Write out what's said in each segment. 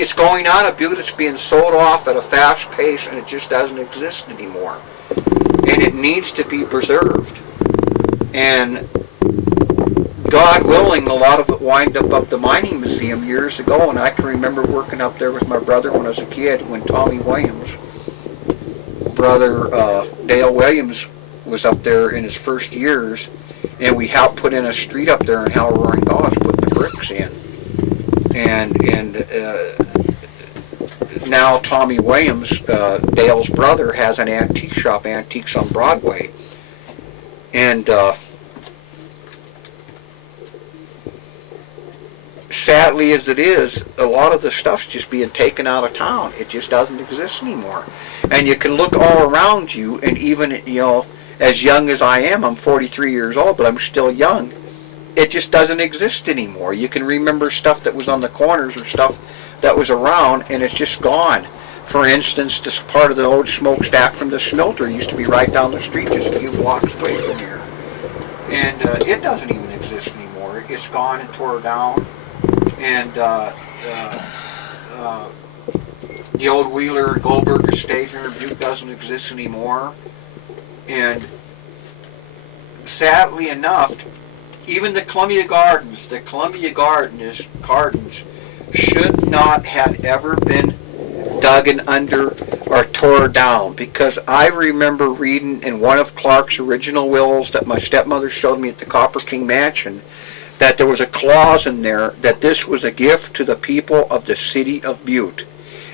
it's going out of Butte. It's being sold off at a fast pace, and it just doesn't exist anymore. And it needs to be preserved. And God willing, a lot of it wind up the mining museum years ago, and I can remember working up there with my brother when I was a kid, when Tommy Williams, brother Dale Williams, was up there in his first years, and we helped put in a street up there in Hell Roaring Gauze, putting the bricks in. And now Tommy Williams, Dale's brother, has an antique shop, Antiques on Broadway. And sadly as it is, a lot of the stuff's just being taken out of town. It just doesn't exist anymore. And you can look all around you, and even, as young as I am, I'm 43 years old, but I'm still young. It just doesn't exist anymore. You can remember stuff that was on the corners or stuff that was around, and it's just gone. For instance, this part of the old smokestack from the smelter used to be right down the street, just a few blocks away from here. And it doesn't even exist anymore. It's gone and tore down. And the old Wheeler and Goldberg estate here in Butte doesn't exist anymore. And sadly enough, even the Columbia Gardens should not have ever been dug in under or tore down, because I remember reading in one of Clark's original wills that my stepmother showed me at the Copper King Mansion that there was a clause in there that this was a gift to the people of the city of Butte.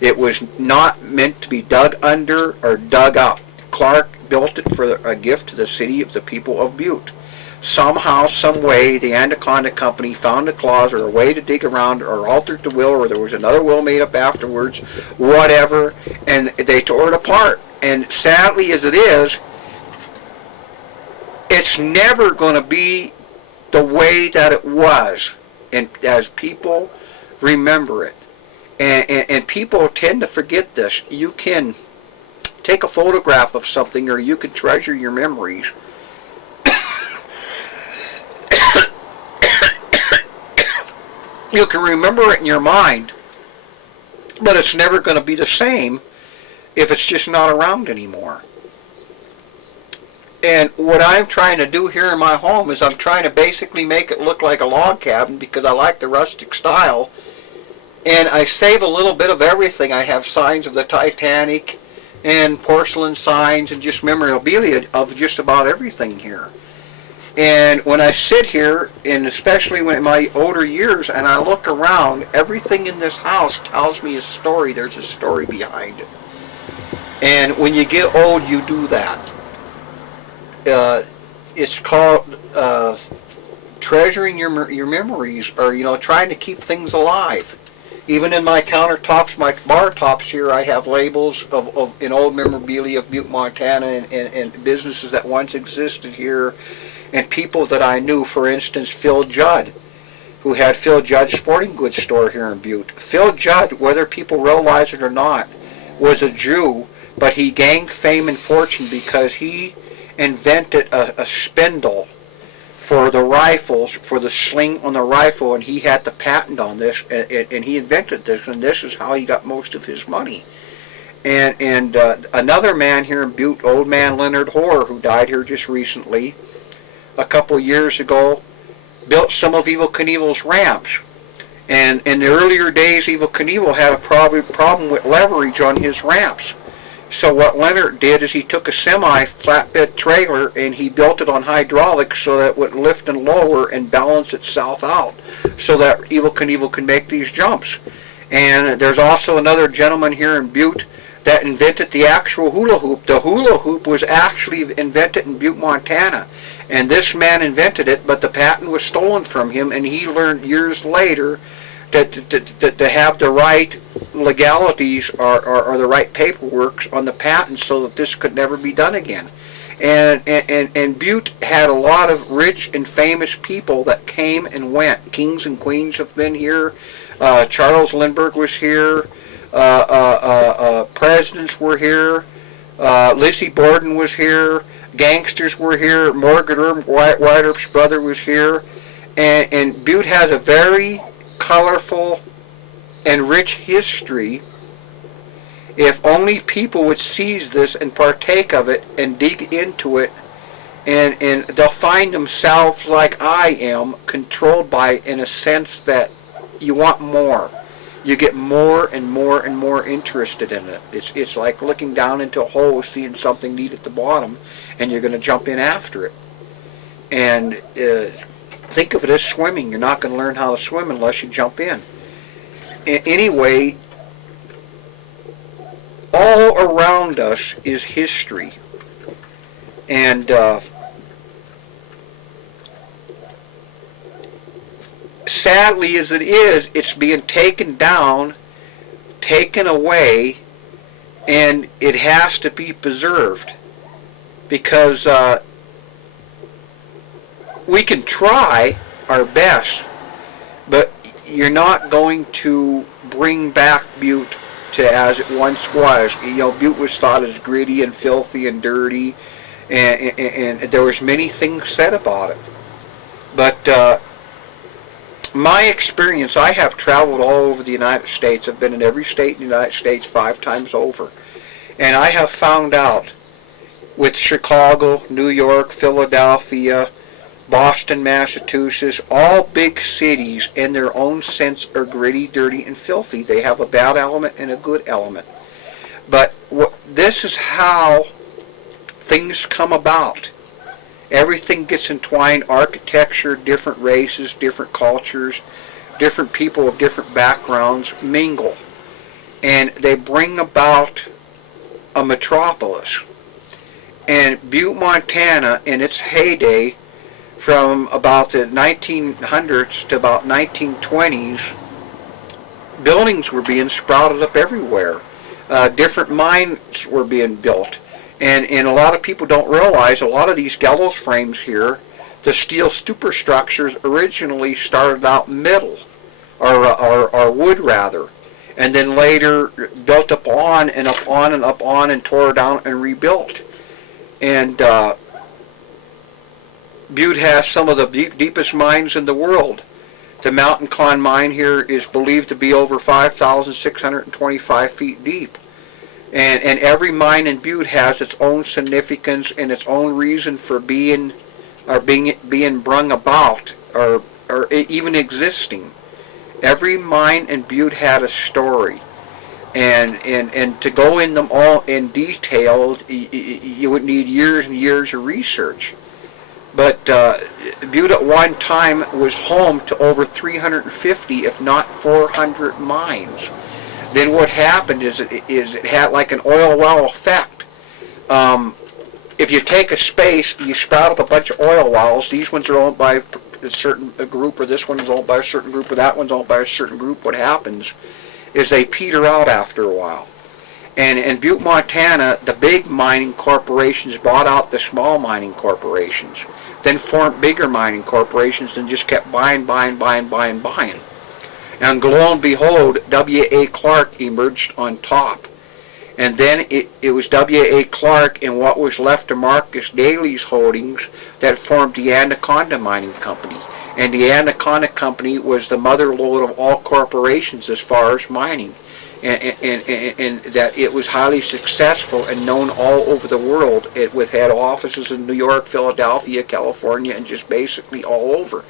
It was not meant to be dug under or dug up. Clark built it for a gift to the city of the people of Butte. Somehow, some way, the Anaconda Company found a clause or a way to dig around or altered the will, or there was another will made up afterwards, whatever, and they tore it apart. And sadly as it is, it's never going to be the way that it was, and as people remember it. And people tend to forget this. You can take a photograph of something, or you can treasure your memories. You can remember it in your mind, but it's never going to be the same if it's just not around anymore. And what I'm trying to do here in my home is I'm trying to basically make it look like a log cabin, because I like the rustic style. And I save a little bit of everything. I have signs of the Titanic and porcelain signs and just memorabilia of just about everything here. And when I sit here, and especially when in my older years, and I look around, everything in this house tells me a story. There's a story behind it. And when you get old, you do that. It's called treasuring your memories, or trying to keep things alive. Even in my countertops, my bar tops here, I have labels of in old memorabilia of Butte, Montana, and businesses that once existed here, and people that I knew. For instance, Phil Judd, who had Phil Judd Sporting Goods store here in Butte. Phil Judd, whether people realize it or not, was a Jew, but he gained fame and fortune because he invented a spindle for the rifles, for the sling on the rifle, and he had the patent on this, and he invented this, and this is how he got most of his money. And another man here in Butte, old man Leonard Hoare, who died here just recently, a couple years ago, built some of Evel Knievel's ramps. And in the earlier days, Evel Knievel had a problem with leverage on his ramps. So what Leonard did is he took a semi-flatbed trailer and he built it on hydraulics so that it would lift and lower and balance itself out, so that Evel Knievel can make these jumps. And there's also another gentleman here in Butte that invented the actual hula hoop. The hula hoop was actually invented in Butte, Montana. And this man invented it, but the patent was stolen from him, and he learned years later that to have the right legalities or the right paperwork on the patent so that this could never be done again. And Butte had a lot of rich and famous people that came and went. Kings and queens have been here. Charles Lindbergh was here. Presidents were here. Lizzie Borden was here. Gangsters were here. Morgan White-Earp's brother was here. And Butte has a very colorful and rich history, if only people would seize this and partake of it and dig into it, and they'll find themselves like I am, controlled by it in a sense that you want more. You get more and more and more interested in it. It's like looking down into a hole, seeing something neat at the bottom, and you're going to jump in after it. And think of it as swimming. You're not going to learn how to swim unless you jump in. Anyway, all around us is history. And sadly as it is, it's being taken down, taken away, and it has to be preserved. Because we can try our best, but you're not going to bring back Butte to as it once was. You know, Butte was thought as gritty and filthy and dirty, and there was many things said about it. But my experience, I have traveled all over the United States. I've been in every state in the United States 5 times over. And I have found out with Chicago, New York, Philadelphia, Boston, Massachusetts, all big cities in their own sense are gritty, dirty, and filthy. They have a bad element and a good element. But this is how things come about. Everything gets entwined. Architecture, different races, different cultures, different people of different backgrounds mingle. And they bring about a metropolis. And Butte, Montana, in its heyday, from about the 1900s to about 1920s, buildings were being sprouted up everywhere. Different mines were being built. And a lot of people don't realize a lot of these gallows frames here, the steel superstructures originally started out metal, or wood rather, and then later built up on and up on and up on and tore down and rebuilt. And Butte has some of the deepest mines in the world. The Mountain Con mine here is believed to be over 5,625 feet deep. And every mine in Butte has its own significance and its own reason for being brung about or even existing. Every mine in Butte had a story. And to go in them all in detail, you would need years and years of research. But Butte at one time was home to over 350, if not 400 mines. Then what happened is it had like an oil well effect. If you take a space, you sprout up a bunch of oil wells. These ones are owned by a certain group, or this one is owned by a certain group, or that one's owned by a certain group. What happens is they peter out after a while. And in Butte, Montana, the big mining corporations bought out the small mining corporations, then formed bigger mining corporations and just kept buying. And lo and behold, W.A. Clark emerged on top. And then it was W.A. Clark and what was left of Marcus Daly's holdings that formed the Anaconda Mining Company. And the Anaconda Company was the mother lode of all corporations as far as mining. And that it was highly successful and known all over the world, with head offices in New York, Philadelphia, California, and just basically all over.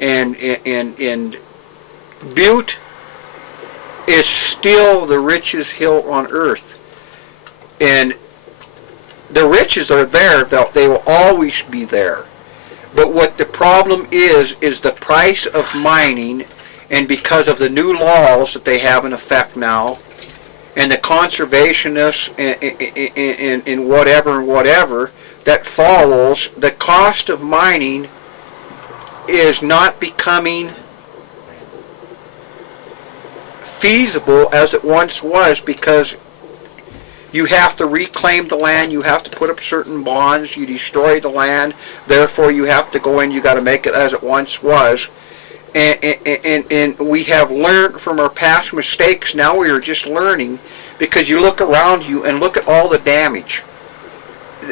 And Butte is still the richest hill on earth. And the riches are there. They will always be there. But what the problem is the price of mining, and because of the new laws that they have in effect now, and the conservationists and whatever that follows, the cost of mining is not becoming feasible as it once was, because you have to reclaim the land, you have to put up certain bonds, you destroy the land, therefore you have to go in, you got to make it as it once was. And we have learned from our past mistakes. Now we are just learning, because you look around you and look at all the damage.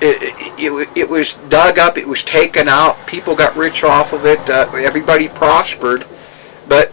It was dug up, it was taken out, people got rich off of it, everybody prospered, but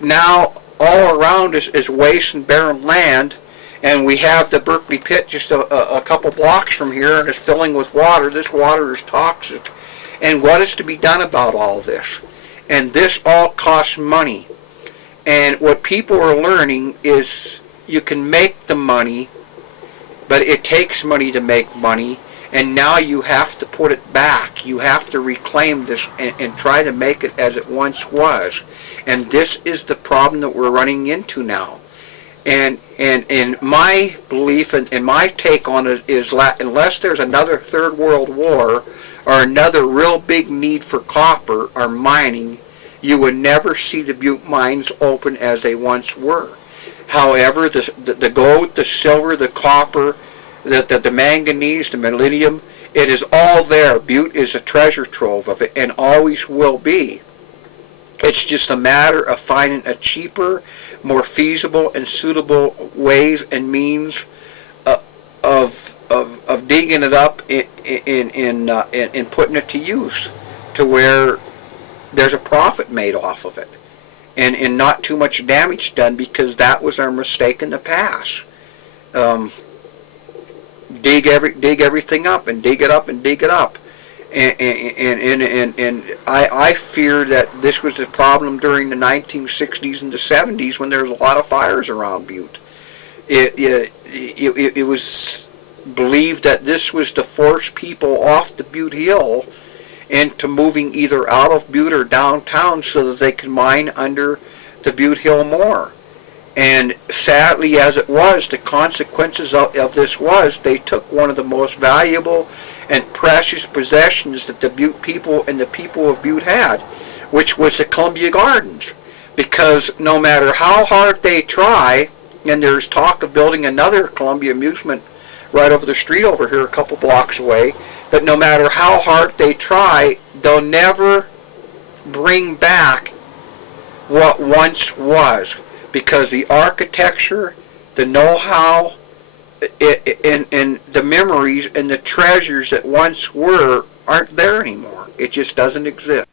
now all around us is waste and barren land, and we have the Berkeley Pit just a couple blocks from here, and it's filling with water. This water is toxic. And what is to be done about all this? And this all costs money. And what people are learning is you can make the money, but it takes money to make money, and now you have to put it back. You have to reclaim this and try to make it as it once was. And this is the problem that we're running into now. And my belief and my take on it is that unless there's another Third World War or another real big need for copper or mining, you would never see the Butte mines open as they once were. However, the gold, the silver, the copper, the manganese, the molybdenum, it is all there. Butte is a treasure trove of it and always will be. It's just a matter of finding a cheaper, more feasible and suitable ways and means of digging it up and putting it to use, to where there's a profit made off of it, and not too much damage done, because that was our mistake in the past. Dig everything up and dig it up and dig it up. And I fear that this was the problem during the 1960s and the 70s, when there was a lot of fires around Butte. It was believed that this was to force people off the Butte Hill into moving either out of Butte or downtown so that they could mine under the Butte Hill more. And sadly, as it was, the consequences of this was they took one of the most valuable and precious possessions that the Butte people and the people of Butte had, which was the Columbia Gardens. Because no matter how hard they try, and there's talk of building another Columbia amusement right over the street over here a couple blocks away, but no matter how hard they try, they'll never bring back what once was. Because the architecture, the know-how, and the memories and the treasures that once were aren't there anymore. It just doesn't exist.